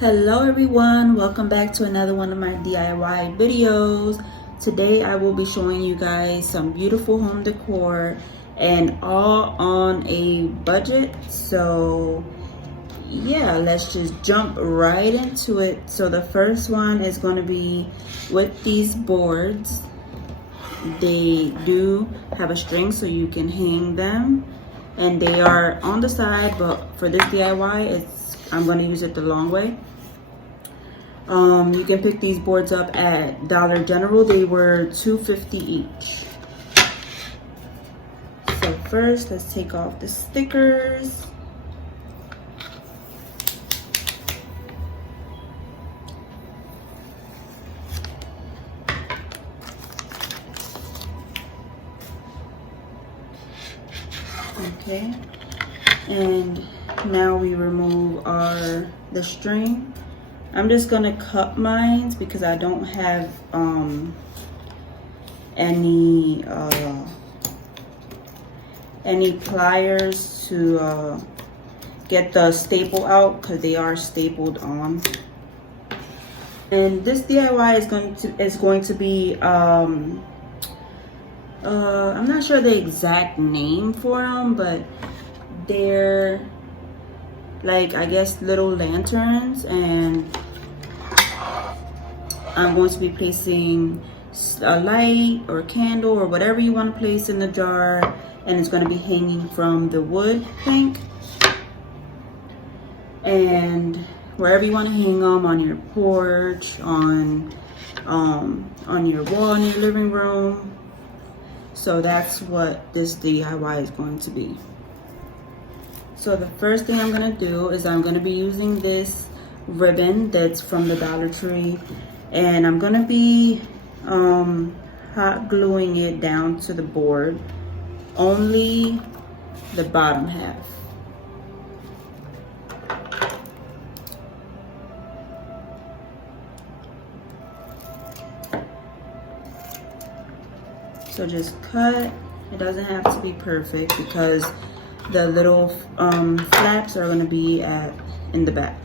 Hello everyone, welcome back to another one of my DIY videos. Today I will be showing you guys some beautiful home decor and all on a budget. So yeah, let's just jump right into it. So the first one is going to be with these boards. They do have a string so you can hang them, and they are on the side, but for this DIY I'm going to use it the long way. You can pick these boards up at Dollar General. They were $2.50 each. So first, let's take off the stickers. Okay, and now we remove the string. I'm just gonna cut mine because I don't have any pliers to get the staple out because they are stapled on. And this DIY is going to be I'm not sure the exact name for them, but they're like, I guess, little lanterns, and I'm going to be placing a light or a candle or whatever you want to place in the jar, and it's going to be hanging from the wood plank. And wherever you want to hang them, on your porch, on your wall in your living room. So that's what this DIY is going to be. So the first thing I'm gonna do is I'm gonna be using this ribbon that's from the Dollar Tree, and I'm gonna be hot gluing it down to the board, only the bottom half. So just cut. It doesn't have to be perfect because the little flaps are going to be in the back.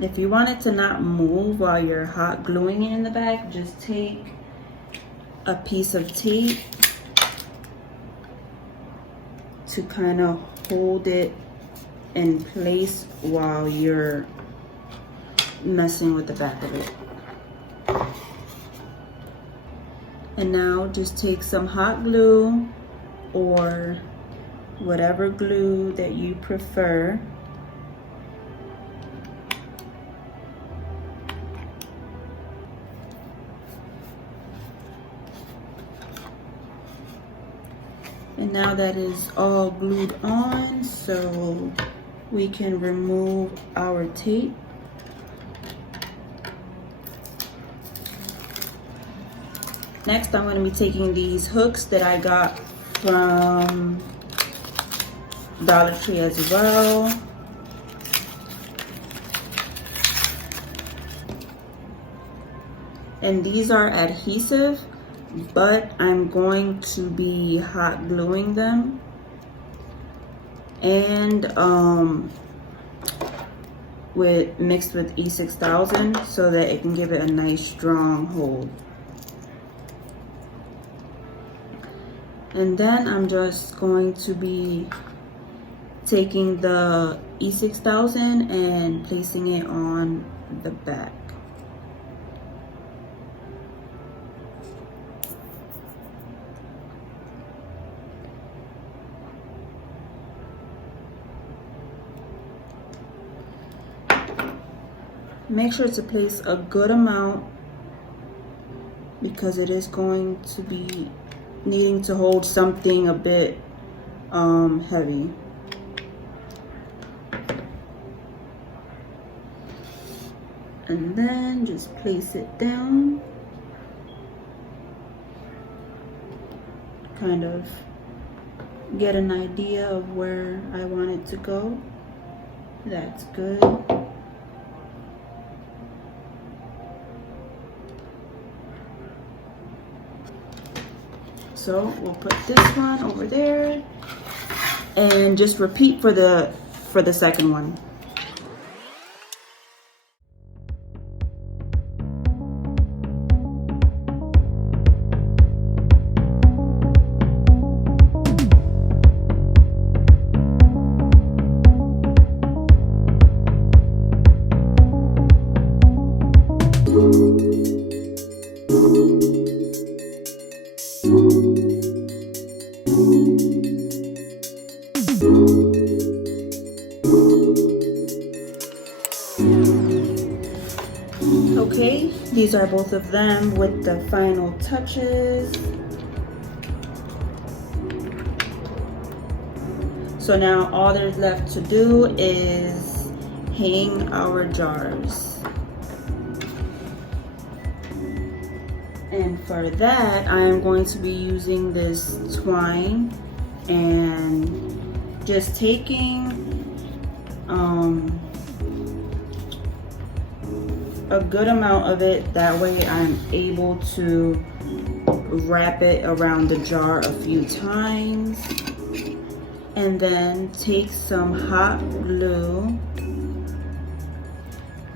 If you want it to not move while you're hot gluing it in the back, just take a piece of tape to kind of hold it in place while you're messing with the back of it. And now just take some hot glue or whatever glue that you prefer, and now that is all glued on, so we can remove our tape. Next, I'm going to be taking these hooks that I got from Dollar Tree as well. And these are adhesive, but I'm going to be hot gluing them. And mixed with E6000 so that it can give it a nice strong hold. And then I'm just going to be taking the E6000 and placing it on the back. Make sure to place a good amount because it is going to be needing to hold something a bit heavy. And then just place it down, kind of get an idea of where I want it to go. That's good. So we'll put this one over there and just repeat for the second one. Okay, these are both of them with the final touches. So now all there's left to do is hang our jars. And for that, I'm going to be using this twine and just taking a good amount of it. That way I'm able to wrap it around the jar a few times. And then take some hot glue,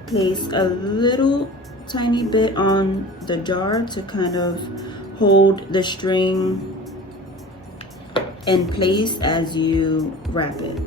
place a little tiny bit on the jar to kind of hold the string in place as you wrap it.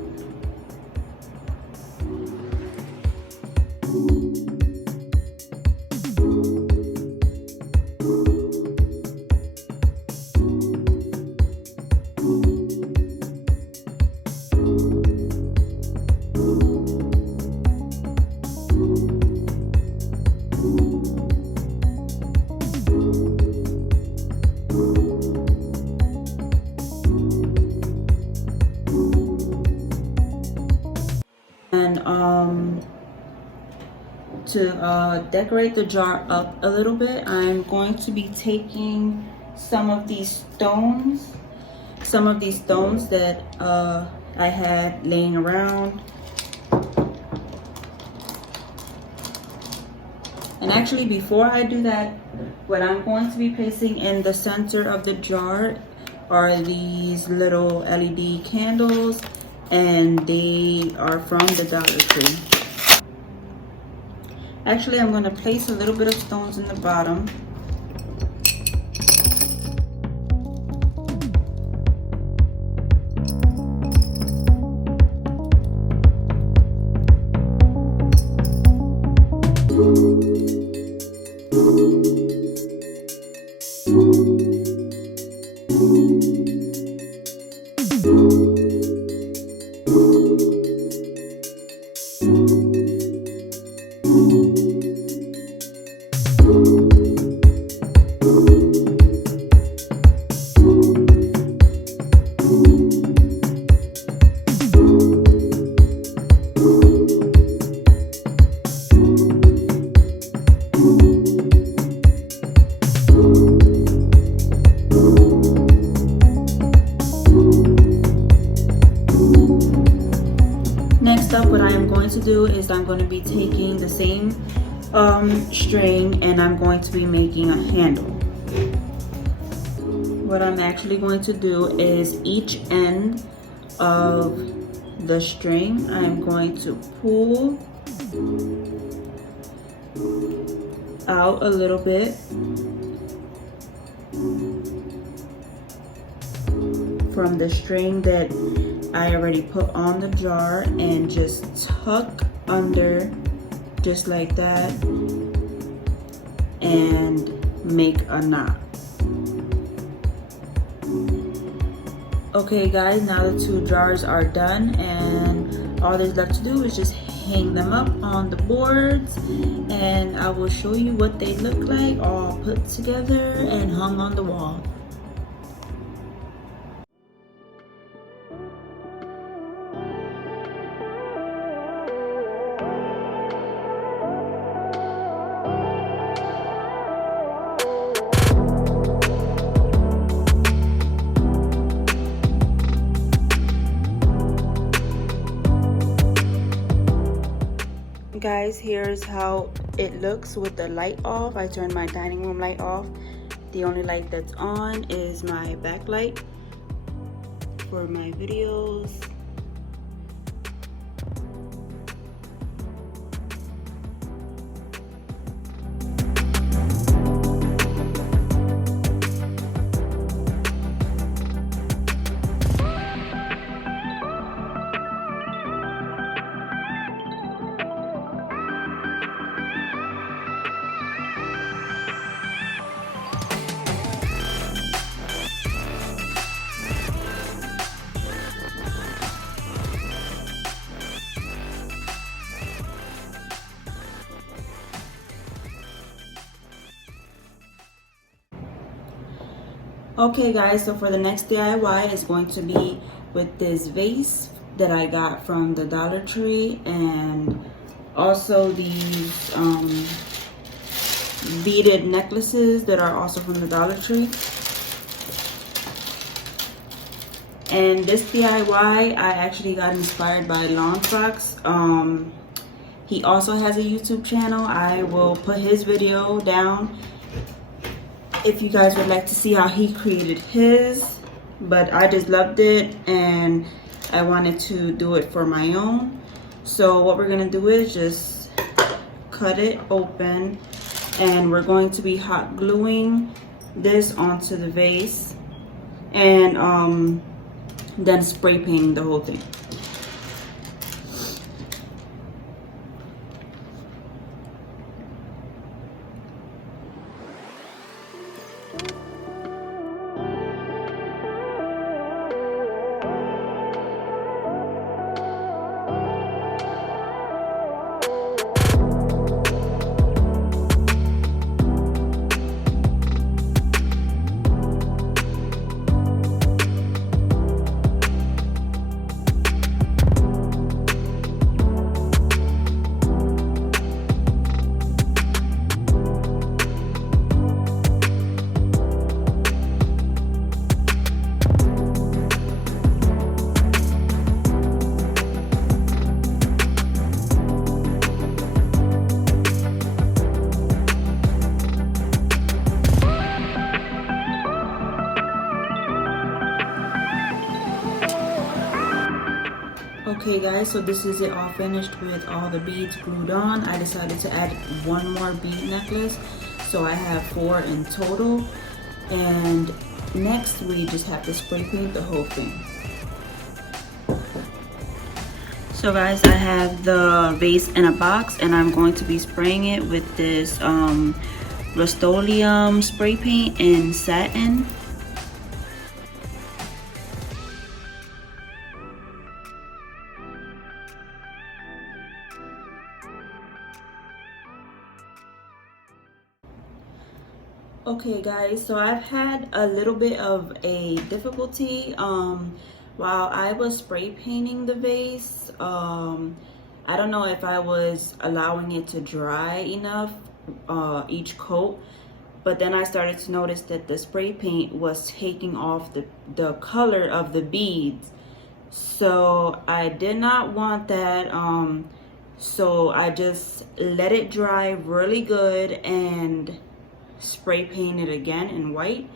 And to decorate the jar up a little bit, I'm going to be taking some of these stones that I had laying around. And actually, before I do that, what I'm going to be placing in the center of the jar are these little LED candles, and they are from the Dollar Tree. Actually, I'm going to place a little bit of stones in the bottom. Next up, what I am going to do is I'm going to be taking the same string, and I'm going to be making a handle. What I'm actually going to do is each end of the string, I'm going to pull out a little bit from the string that I already put on the jar, and just tuck under just like that and make a knot. Okay guys, now the two jars are done, and all there's left to do is just hang them up on the boards, and I will show you what they look like all put together and hung on the wall. Guys, here's how it looks with the light off. I turned my dining room light off, The only light that's on is my backlight for my videos. Okay guys, so for the next DIY is going to be with this vase that I got from the Dollar Tree, and also these beaded necklaces that are also from the Dollar Tree. And this DIY I actually got inspired by Lawn Fox. He also has a YouTube channel. I will put his video down if you guys would like to see how he created his, but I just loved it and I wanted to do it for my own. So what we're gonna do is just cut it open, and we're going to be hot gluing this onto the vase, and then spray painting the whole thing. Okay guys, so this is it all finished with all the beads glued on. I decided to add one more bead necklace, so I have 4 in total. And next we just have to spray paint the whole thing. So guys, I have the vase in a box and I'm going to be spraying it with this Rust-Oleum spray paint in satin. Okay guys, so I've had a little bit of a difficulty while I was spray painting the vase. I don't know if I was allowing it to dry enough, each coat, but then I started to notice that the spray paint was taking off the color of the beads. So I did not want that, so I just let it dry really good and spray paint it again in white.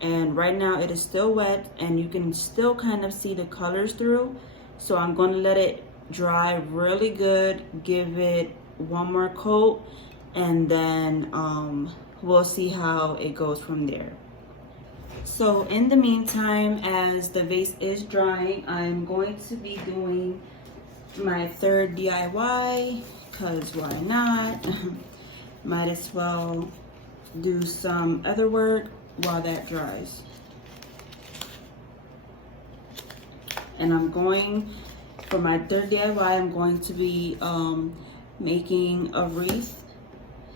And right now it is still wet and you can still kind of see the colors through, so I'm going to let it dry really good, give it one more coat, and then we'll see how it goes from there. So in the meantime, as the vase is drying, I'm going to be doing my third DIY, because why not? Might as well do some other work while that dries. And I'm going, for my third DIY, I'm going to be making a wreath.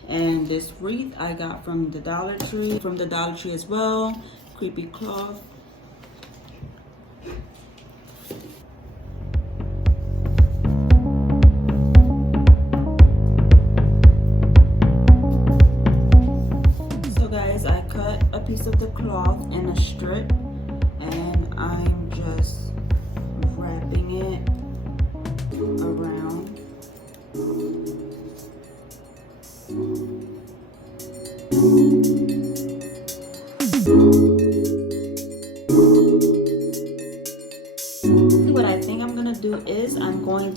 And this wreath I got from the Dollar Tree, as well. Creepy cloth. Piece of the cloth in a strip, and I'm just wrapping it around.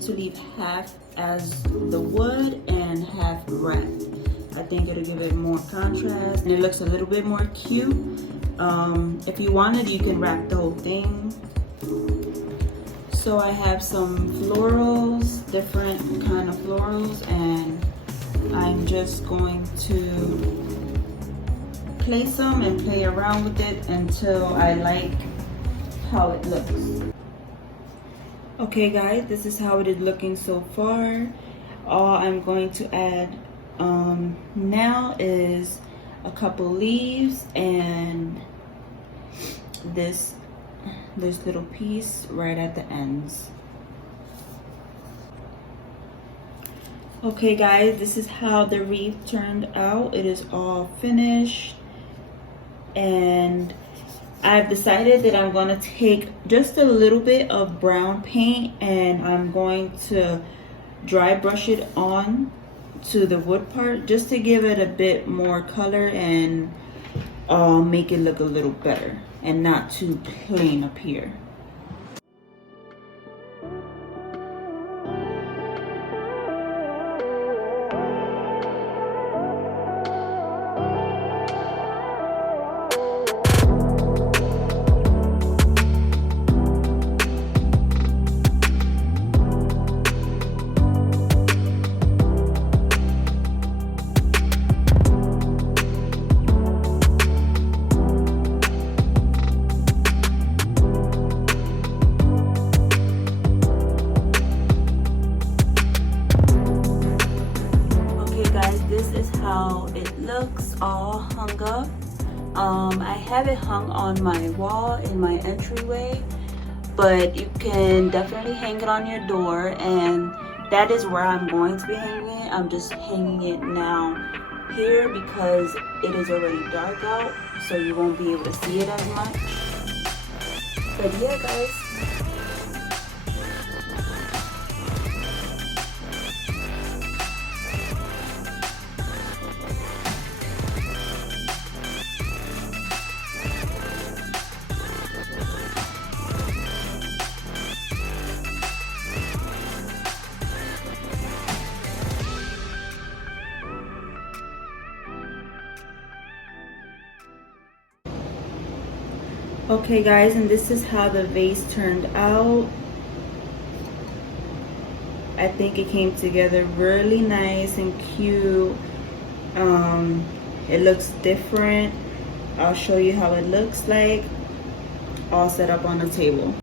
to leave half as the wood and half wrapped. I think it'll give it more contrast and it looks a little bit more cute. If you wanted, you can wrap the whole thing. So I have some florals, different kind of florals, and I'm just going to place them and play around with it until I like how it looks. Okay guys, this is how it is looking so far. All I'm going to add now is a couple leaves and this little piece right at the ends. Okay guys, this is how the wreath turned out. It is all finished, and I've decided that I'm going to take just a little bit of brown paint and I'm going to dry brush it on to the wood part just to give it a bit more color and make it look a little better and not too plain up here. This is how it looks all hung up. I have it hung on my wall in my entryway, but you can definitely hang it on your door, and that is where I'm going to be hanging it. I'm just hanging it now here because it is already dark out, so you won't be able to see it as much. But yeah guys, okay guys, and this is how the vase turned out. I think it came together really nice and cute. It looks different. I'll show you how it looks like all set up on the table.